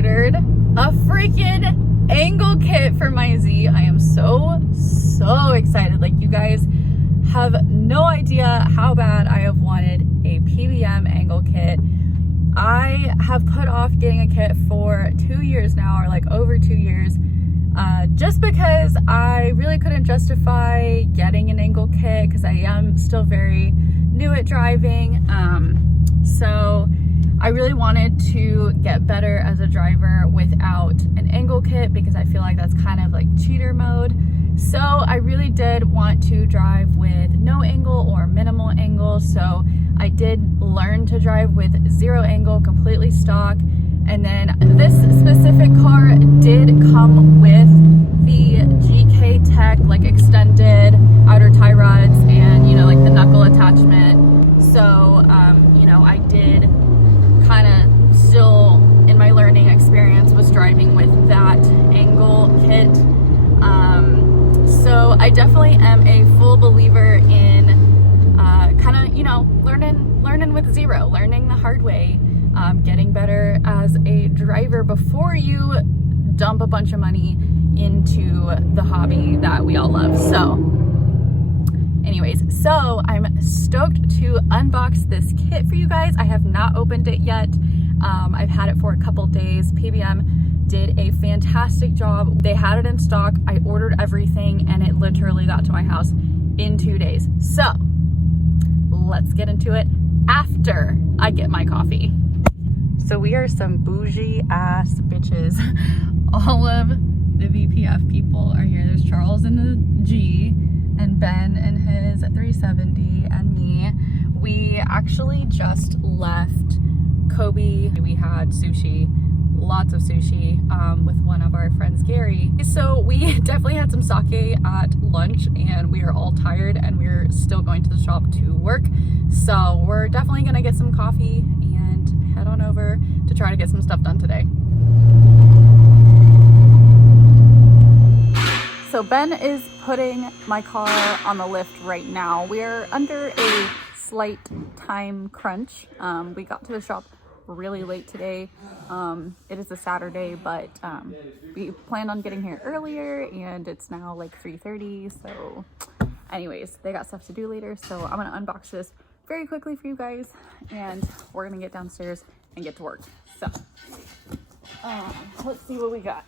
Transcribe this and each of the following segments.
ordered a freaking angle kit for my Z. I am so excited. Like, you guys have no idea how bad I have wanted a PBM angle kit. I have put off getting a kit for 2 years now, or like over 2 years, just because I really couldn't justify getting an angle kit because I am still very new at driving. So I really wanted to get better as a driver without an angle kit because I feel like that's kind of like cheater mode. So I really did want to drive with no angle or minimal angle. So I did learn to drive with 0 angle, completely stock. And then this specific car did come with the GK Tech like extended outer tie rods and, you know, like the knuckle attachment. So, you know, I did kind of still in my learning experience was driving with that angle kit. So I definitely am a full believer in kind of, you know, learning with 0, learning the hard way, getting better as a driver before you dump a bunch of money into the hobby that we all love. So anyways, so I'm stoked to unbox this kit for you guys. I have not opened it yet. I've had it for a couple days. PBM did a fantastic job. They had it in stock. I ordered everything and it literally got to my house in 2 days. So let's get into it after I get my coffee. So we are some bougie ass bitches. All of the VPF people are here. There's Charles in the G and Ben in his 370 and me. We actually just left Kobe. We had sushi, lots of sushi, with one of our friends, Gary. So we definitely had some sake at lunch and we are all tired and we're still going to the shop to work. So we're definitely gonna get some coffee and head on over to try to get some stuff done today. So Ben is putting my car on the lift right now. We're under a slight time crunch. We got to the shop really late today. It is a Saturday, but we planned on getting here earlier and it's now like 3:30. So anyways, they got stuff to do later. So I'm gonna unbox this very quickly for you guys and we're gonna get downstairs and get to work. So let's see what we got.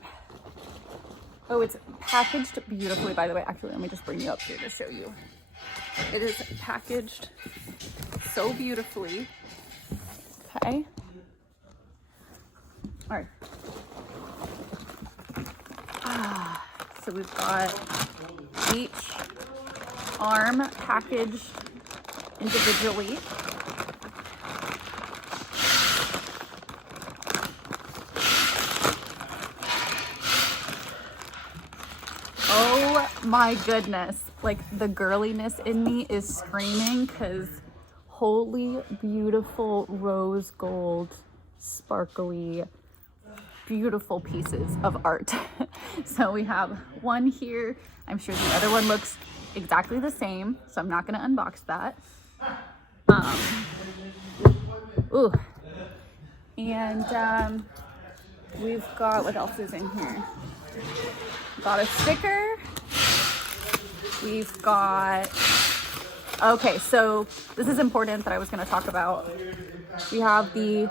Oh, it's packaged beautifully, by the way. Actually, let me just bring you up here to show you. It is packaged so beautifully. Okay. All right. So we've got each arm packaged individually. Oh my goodness, like the girliness in me is screaming because holy beautiful rose gold sparkly beautiful pieces of art. So we have one here. I'm sure the other one looks exactly the same, so I'm not going to unbox that. Ooh. And we've got, what else is in here? Got a sticker. We've got, okay, so this is important that I was going to talk about. We have the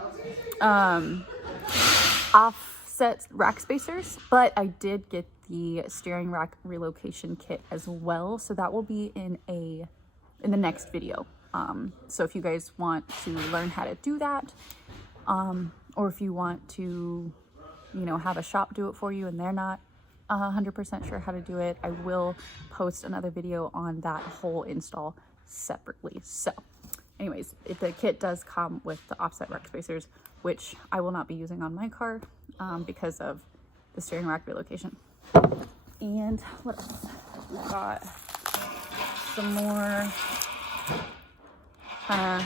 offset rack spacers, but I did get the steering rack relocation kit as well, so that will be in the next video. So if you guys want to learn how to do that, or if you want to, you know, have a shop do it for you and they're not 100% sure how to do it, I will post another video on that whole install separately. So anyways, the kit does come with the offset rack spacers, which I will not be using on my car because of the steering rack relocation. And what else? We've got some more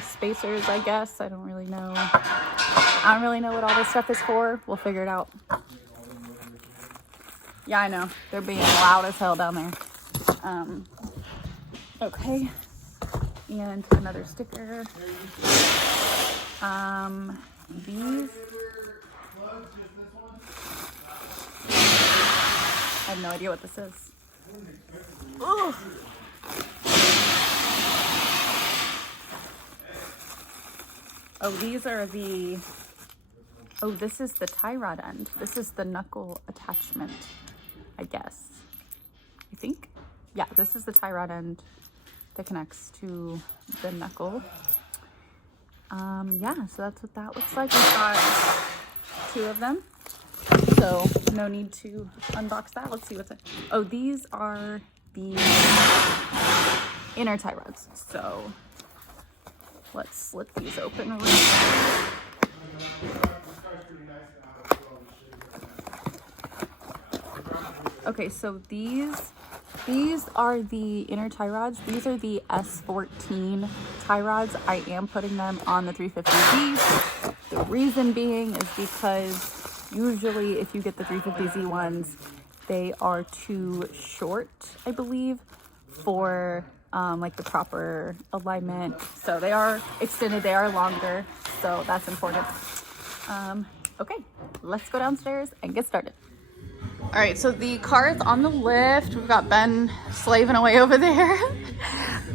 spacers, I guess. I don't really know what all this stuff is for. We'll figure it out. Yeah, I know. They're being loud as hell down there. Okay. And another sticker. These have no idea what this is. Ugh. Oh, these are the, oh, this is the tie rod end. This is the knuckle attachment, I guess. I think. Yeah, this is the tie rod end that connects to the knuckle. Yeah, so that's what that looks like. We've got 2 of them, so no need to unbox that. Let's see what's in. Oh, these are the inner tie rods. So let's slit these open real quick. Okay, so these are the inner tie rods. These are the S14 tie rods. I am putting them on the 350Z. The reason being is because usually if you get the 350Z ones, they are too short, I believe, for like the proper alignment. So they are extended, they are longer, so that's important. Okay, let's go downstairs and get started. All right, so the car is on the lift. We've got Ben slaving away over there.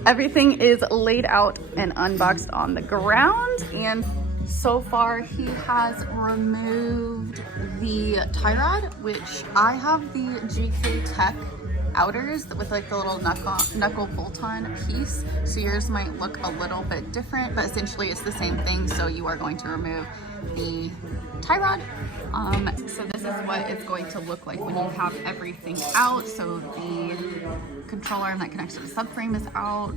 Everything is laid out and unboxed on the ground, and so far he has removed the tie rod, which I have the GK Tech outers with like the little knuckle bolt-on piece, so yours might look a little bit different, but essentially it's the same thing. So you are going to remove the tie rod. So this is what it's going to look like when you have everything out. So the control arm that connects to the subframe is out.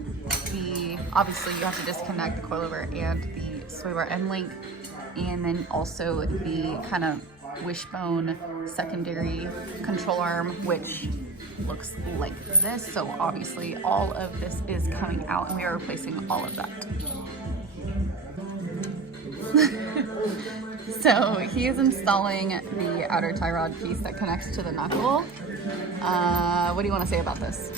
Obviously you have to disconnect the coilover and the sway bar end link, and then also the kind of wishbone secondary control arm, which looks like this. So obviously all of this is coming out, and we are replacing all of that. So he is installing the outer tie rod piece that connects to the knuckle. What do you want to say about this?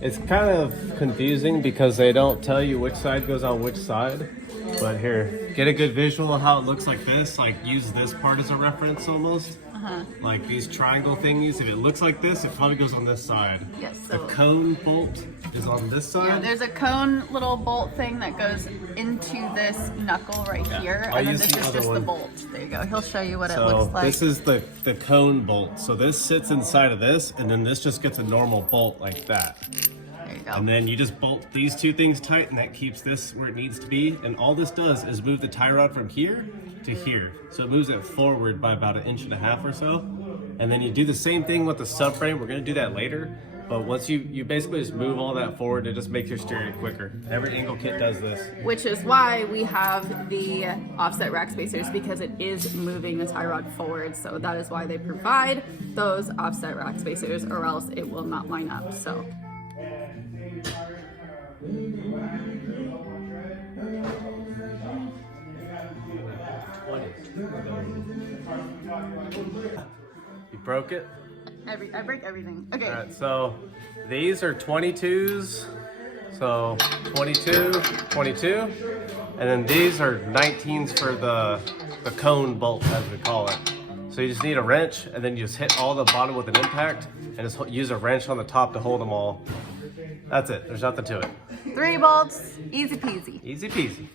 It's kind of confusing because they don't tell you which side goes on which side. But here, get a good visual of how it looks like this. Like, use this part as a reference almost. Like these triangle thingies, if it looks like this, it probably goes on this side. Yes. So the cone bolt is on this side. Yeah, there's a cone little bolt thing that goes into this knuckle right here, and then this is just the bolt. There you go. He'll show you what it looks like. This is the cone bolt. So this sits inside of this, and then this just gets a normal bolt like that. There you go. And then you just bolt these 2 things tight, and that keeps this where it needs to be. And all this does is move the tie rod from here to here. So it moves it forward by about 1.5 inches or so. And then you do the same thing with the subframe. We're gonna do that later. But once you basically just move all that forward, it just makes your steering quicker. Every Angle kit does this. Which is why we have the offset rack spacers, because it is moving the tie rod forward. So that is why they provide those offset rack spacers, or else it will not line up. So. You broke it? I break everything. Okay. All right, so these are 22s. So 22, 22. And then these are 19s for the cone bolt, as we call it. So you just need a wrench, and then you just hit all the bottom with an impact, and just use a wrench on the top to hold them all. That's it. There's nothing to it. 3 bolts, easy peasy. Easy peasy.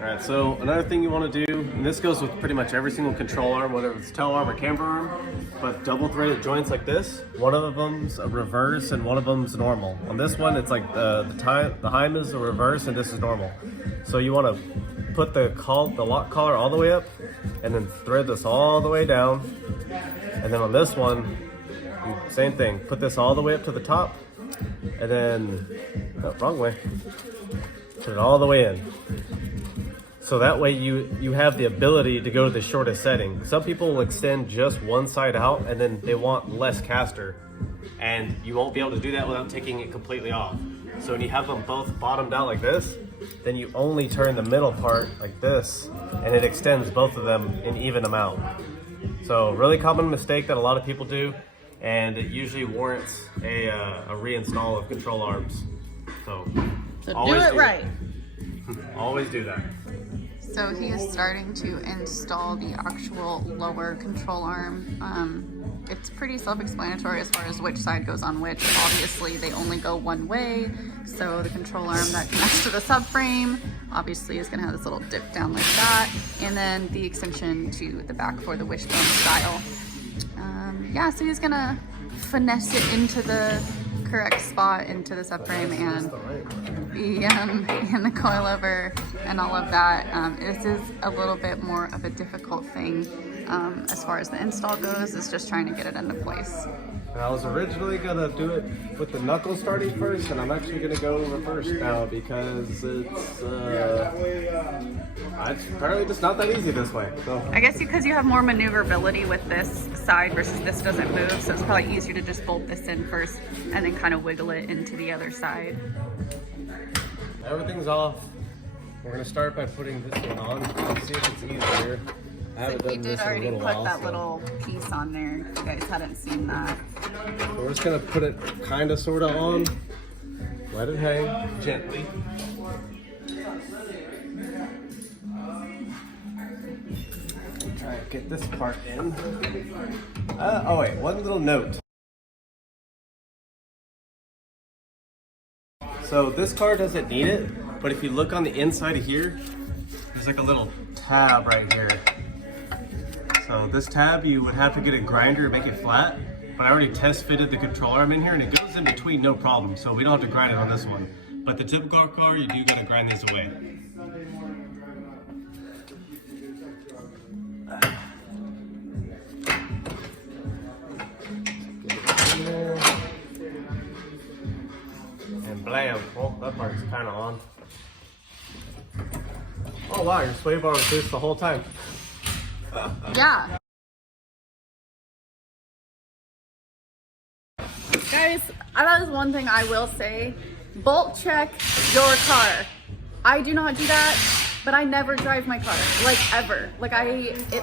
All right, so another thing you want to do, and this goes with pretty much every single control arm, whether it's tail arm or camber arm, but double threaded joints like this. One of them's a reverse and one of them's normal. On this one, it's like the heim is a reverse and this is normal. So you want to put the lock collar all the way up, and then thread this all the way down. And then on this one, same thing. Put this all the way up to the top, and then, no, wrong way. Put it all the way in. So that way you have the ability to go to the shortest setting. Some people will extend just one side out, and then they want less caster. And you won't be able to do that without taking it completely off. So when you have them both bottomed out like this, then you only turn the middle part like this, and it extends both of them an even amount. So really common mistake that a lot of people do, and it usually warrants a reinstall of control arms. So do it right. Always do that. So he is starting to install the actual lower control arm. It's pretty self-explanatory as far as which side goes on which. Obviously, they only go one way. So the control arm that connects to the subframe obviously is going to have this little dip down like that. And then the extension to the back for the wishbone style. Yeah, so he's going to finesse it into the correct spot into the subframe and the coilover and all of that. This is a little bit more of a difficult thing as far as the install goes. It's just trying to get it into place. And I was originally gonna do it with the knuckle starting first, and I'm actually gonna go reverse now because it's apparently just not that easy this way. So I guess because you have more maneuverability with this side versus this doesn't move, so it's probably easier to just bolt this in first and then kind of wiggle it into the other side. Everything's off. We're gonna start by putting this one on. Let's see if it's easier. I haven't done this in a little while. We did already put that little piece on there. If you guys hadn't seen that. So we're just gonna put it kind of sort of on. Let it hang gently. Try to get this part in. Oh wait, one little note. So this car doesn't need it, but if you look on the inside of here, there's like a little tab right here. So this tab, you would have to get a grinder to make it flat, but I already test fitted the control arm in here and it goes in between no problem, so we don't have to grind it on this one. But the typical car, you do gotta grind these away. And blam, well, that part's kinda on. Oh wow, your sway bar was loose the whole time. Yeah. Guys, that is one thing I will say. Bolt check your car. I do not do that, but I never drive my car, like ever. Like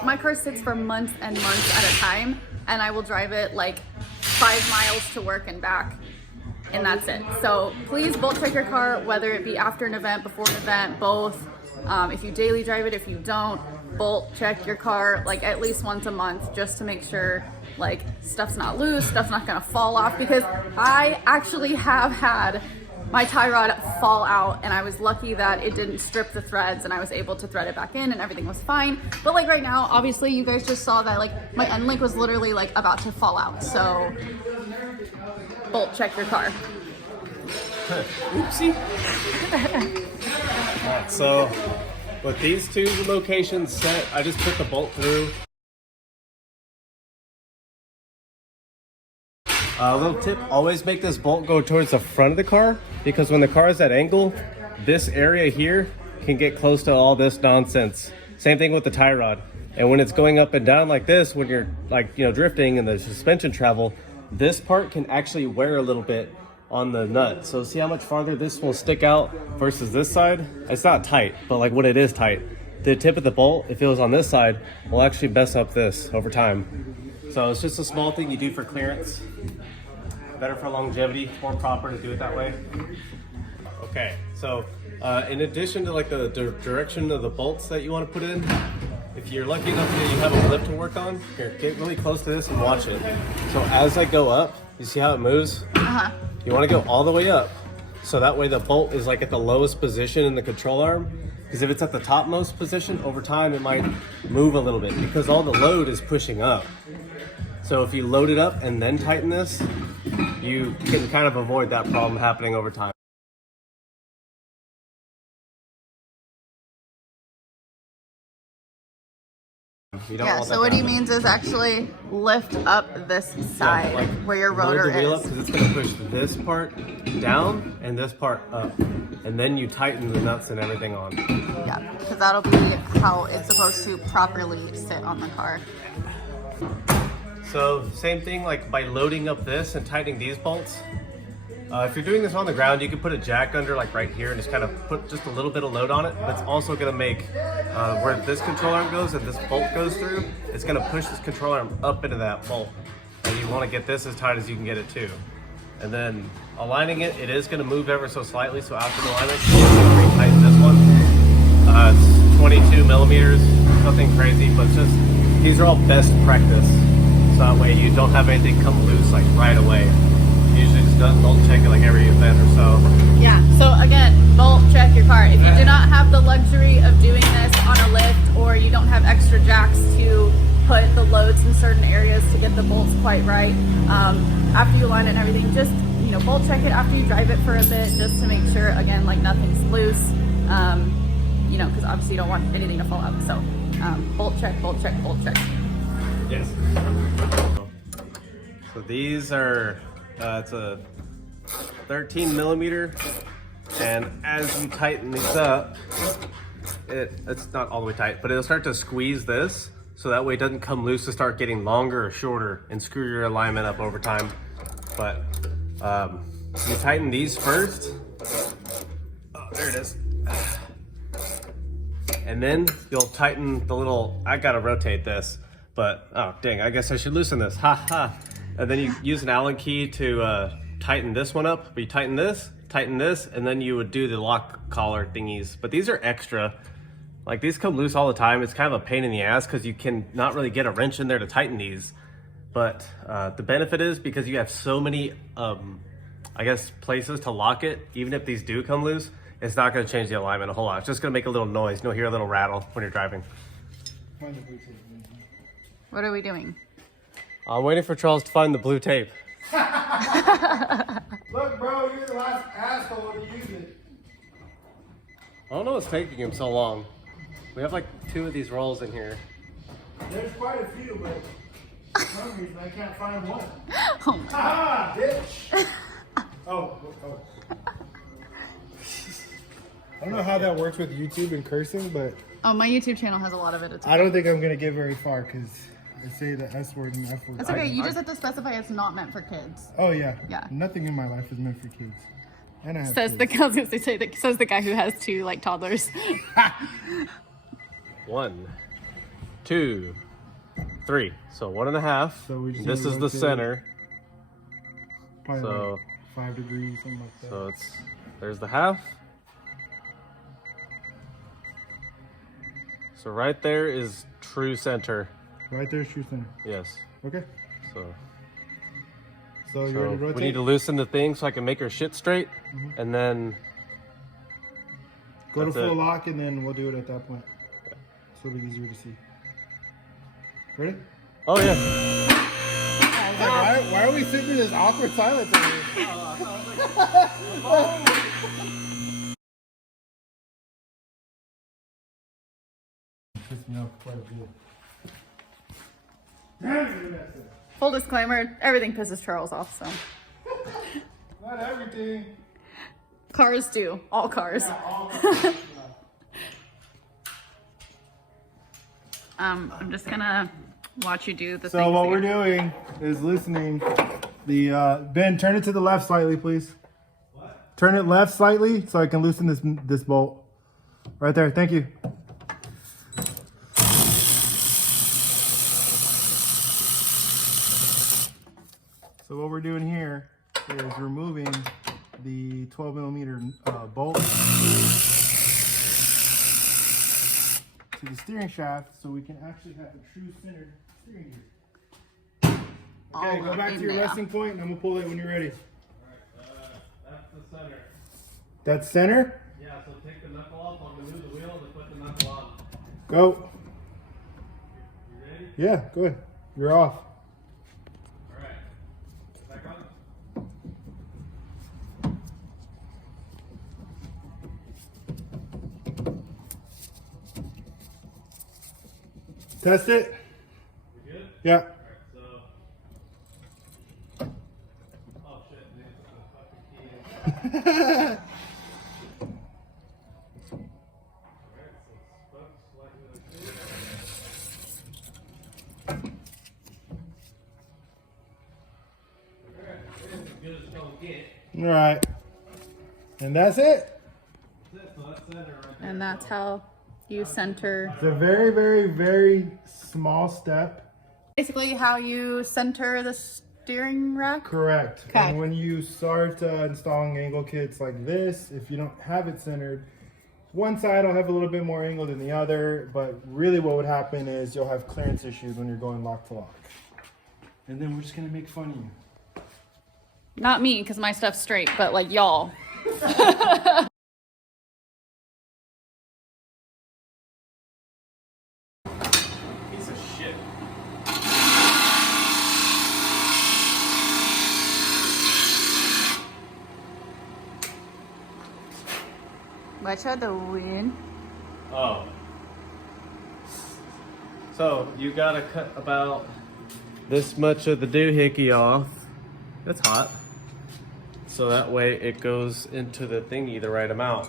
my car sits for months and months at a time, and I will drive it like 5 miles to work and back, and that's it. So please bolt check your car, whether it be after an event, before an event, both. If you daily drive it, if you don't, bolt check your car like at least once a month just to make sure like stuff's not loose, stuff's not gonna fall off, because I actually have had my tie rod fall out and I was lucky that it didn't strip the threads and I was able to thread it back in and everything was fine. But like right now, obviously you guys just saw that like my end link was literally like about to fall out. So bolt check your car. Oopsie. Alright, so with these two locations set, I just put the bolt through. A little tip, always make this bolt go towards the front of the car, because when the car is at angle, this area here can get close to all this nonsense. Same thing with the tie rod. And when it's going up and down like this, when you're like, drifting and the suspension travel, this part can actually wear a little bit on the nut. So see how much farther this will stick out versus this side? It's not tight, but like when it is tight, the tip of the bolt, if it was on this side, will actually mess up this over time. So it's just a small thing you do for clearance. Better for longevity, more proper to do it that way. Okay, so in addition to like the direction of the bolts that you want to put in, if you're lucky enough that you have a lip to work on, here, get really close to this and watch it. So as I go up, you see how it moves? You want to go all the way up, so that way the bolt is like at the lowest position in the control arm. Because if it's at the topmost position, over time it might move a little bit because all the load is pushing up. So if you load it up and then tighten this, you can kind of avoid that problem happening over time. Yeah, so what he means is actually lift up this side, like where your rotor load the wheel up, is. because it's going to push this part down and this part up. And then you tighten the nuts and everything on. Yeah, because that'll be how it's supposed to properly sit on the car. So same thing, like by loading up this and tightening these bolts. If you're doing this on the ground, you can put a jack under like right here and just kind of put just a little bit of load on it. But it's also going to make where this control arm goes and this bolt goes through, it's going to push this control arm up into that bolt. And you want to get this as tight as you can get it too. And then aligning it, it is going to move ever so slightly. So after the alignment, you're going to retighten this one. It's 22 millimeters, nothing crazy, but it's just, these are all best practice. So that way you don't have anything come loose like right away. Usually just don't check it like every event or so. Yeah, so again, bolt check your car. If you do not have the luxury of doing this on a lift, or you don't have extra jacks to put the loads in certain areas to get the bolts quite right, after you line it and everything, just bolt check it after you drive it for a bit, just to make sure, again, like nothing's loose, because obviously you don't want anything to fall out. So bolt check, bolt check, bolt check. Yes. So these are, it's a 13 millimeter, and as you tighten these up, it's not all the way tight, but it'll start to squeeze this, so that way it doesn't come loose to start getting longer or shorter and screw your alignment up over time. But you tighten these first. Oh, there it is. And then you'll tighten the little, I gotta rotate this, but oh dang, I guess I should loosen this, ha ha. And then you use an Allen key to tighten this one up, but you tighten this, and then you would do the lock collar thingies. But these are extra. Like, these come loose all the time. It's kind of a pain in the ass because you can not really get a wrench in there to tighten these. But the benefit is, because you have so many, I guess, places to lock it, even if these do come loose, it's not going to change the alignment a whole lot. It's just going to make a little noise. You'll hear a little rattle when you're driving. What are we doing? I'm waiting for Charles to find the blue tape. Look, bro, you're the last asshole to use it. I don't know what's taking him so long. We have like 2 of these rolls in here. There's quite a few, but for some reason I can't find one. Oh, Ha, bitch! Oh. I don't know how that works with YouTube and cursing, but oh, my YouTube channel has a lot of it. I don't think I'm gonna get very far because I say the S word and F word. That's okay. You just have to specify it's not meant for kids. Oh yeah. Yeah. Nothing in my life is meant for kids. And I have Says kids. I was gonna say that says the guy who has 2 like toddlers. 1, 2, 3. So 1.5. So we just This need is to the rotate center. Probably So- like 5 degrees, something like that. So there's the half. So right there is true center. Right there, shoe center. Yes. Okay. So You ready to rotate? we need to loosen the thing so I can make her shit straight, and then Go to that's full it. lock and then we'll do it at that point. So it'll be easier to see. Ready? oh yeah. Why are we sitting in this awkward silence over here? Pissed me off quite a bit. Damn it, Full disclaimer: everything pisses Charles off. So not everything. cars do. All cars. I'm just gonna watch you do the. So what we're doing is loosening the Ben. Turn it to the left slightly, please. What? Turn it left slightly so I can loosen this bolt. Right there. Thank you. So what we're doing here is removing the 12 millimeter bolt to the steering shaft so we can actually have a true centered steering gear. Okay, go back to your resting point and I'm gonna pull it when you're ready. That's the center. That's center? Yeah. So take the knuckle off. I'm gonna move the wheel and put the knuckle on. Go. You ready? Yeah, good. You're off. All right. Back on. Test it. You good? Yeah. Alright, so. Oh shit, dude. That's a fucking key. Alright, so spokes slightly like this. Alright, it's as good as it's gonna get. All right. And that's it. That's it, so that's center right there. And that's how you center. It's a very, very, very small step. Basically, how you center the steering rack. Correct. Okay. And when you start installing angle kits like this, if you don't have it centered, One side will have a little bit more angle than the other, but really what would happen is you'll have clearance issues when you're going lock to lock. And then we're just gonna make fun of you. Not me, because my stuff's straight, but like y'all. Piece of shit. What you doing? Oh. So you gotta cut about this much of the doohickey off. It's hot. So that way it goes into the thingy the right amount.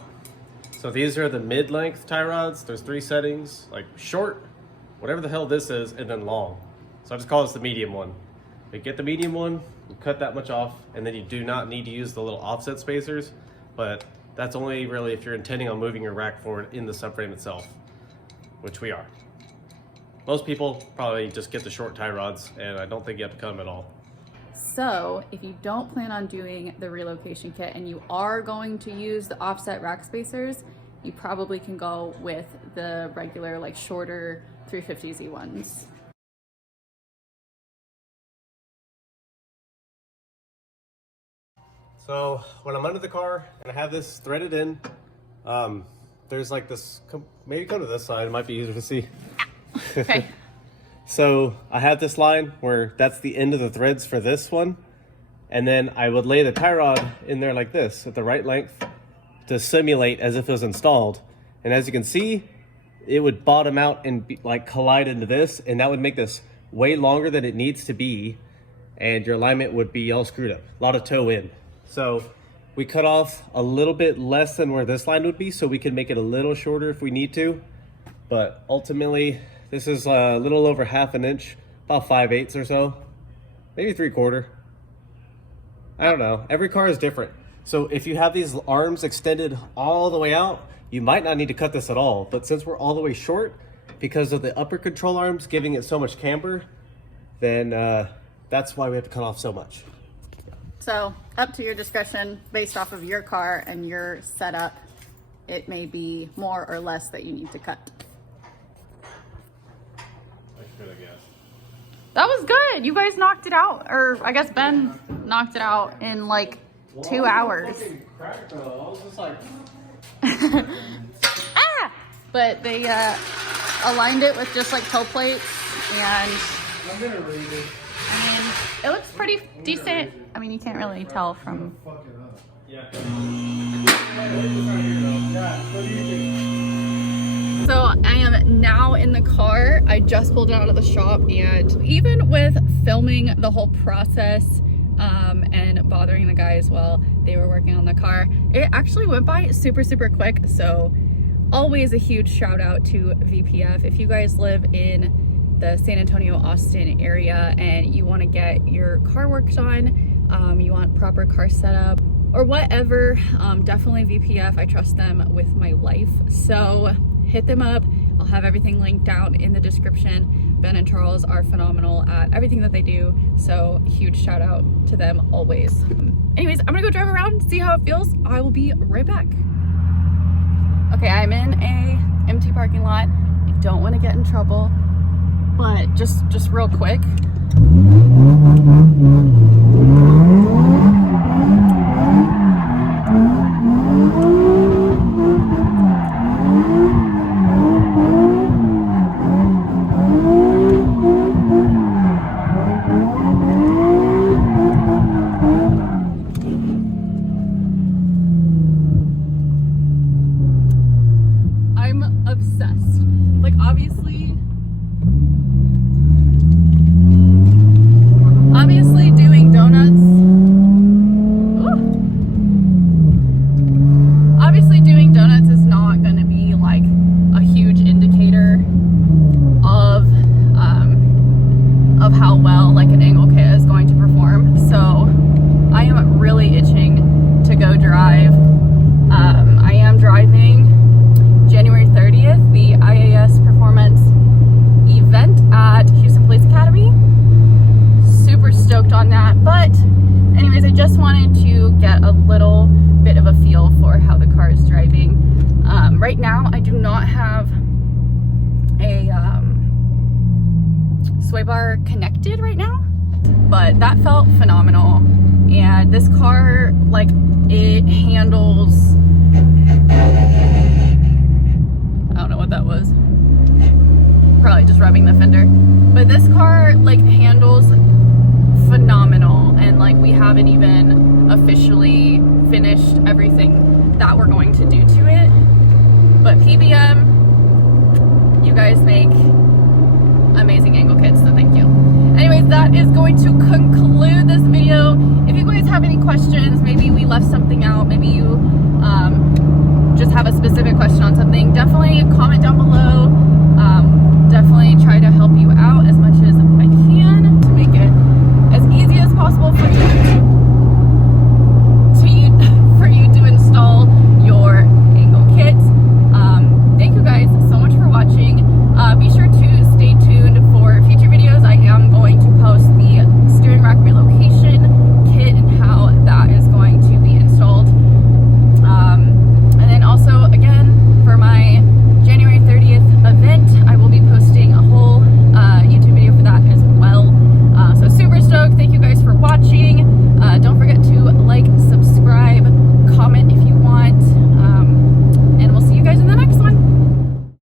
So these are the mid-length tie rods. There's 3 settings, like short, whatever the hell this is, and then long. So I just call this the medium one. You get the medium one, you cut that much off, and then you do not need to use the little offset spacers, but that's only really if you're intending on moving your rack forward in the subframe itself, which we are. Most people probably just get the short tie rods, and I don't think you have to cut them at all. So if you don't plan on doing the relocation kit and you are going to use the offset rack spacers, you probably can go with the regular, like shorter 350z ones. So when I'm under the car and I have this threaded in, there's like this, maybe come to this side, it might be easier to see. Okay. So I have this line where that's the end of the threads for this one. And then I would lay the tie rod in there like this at the right length to simulate as if it was installed. And as you can see, it would bottom out and like collide into this, and that would make this way longer than it needs to be. And your alignment would be all screwed up, a lot of toe in. So we cut off a little bit less than where this line would be, so we can make it a little shorter if we need to. But ultimately, this is a little over 1/2 inch, about 5/8 or so, maybe 3/4. I don't know. Every car is different. So if you have these arms extended all the way out, you might not need to cut this at all. But since we're all the way short, because of the upper control arms giving it so much camber, then that's why we have to cut off so much. So up to your discretion based off of your car and your setup. It may be more or less that you need to cut. I guess. That was good. You guys knocked it out. Or I guess Ben knocked it out in like 2 hours. Cracked, though. I was just like... Ah! But they aligned it with just like toe plates, and I'm gonna read it. I mean, it looks pretty decent. I mean, you can't really tell from... Fuck it up. Yeah. Yeah, what do you think? So I am now in the car. I just pulled out of the shop, and even with filming the whole process and bothering the guys while they were working on the car, it actually went by super quick. So always a huge shout out to VPF. If you guys live in the San Antonio, Austin area and you want to get your car worked on, you want proper car setup or whatever, definitely VPF. I trust them with my life. So hit them up. I'll have everything linked down in the description. Ben and Charles are phenomenal at everything that they do. So huge shout out to them always. Anyways, I'm gonna go drive around, see how it feels. I will be right back. Okay, I'm in a empty parking lot. I don't want to get in trouble, but just real quick. I'm obsessed. Like, obviously doing sway bar connected right now, but that felt phenomenal. And this car, like, it handles, I don't know what that was, probably just rubbing the fender, but this car like handles phenomenal. And like, we haven't even officially finished everything that we're going to do to it, but PBM, you guys make amazing angle kits, so thank you. Anyways, that is going to conclude this video. If you guys have any questions, maybe we left something out, maybe you just have a specific question on something, definitely comment down below. Definitely try to help you out as much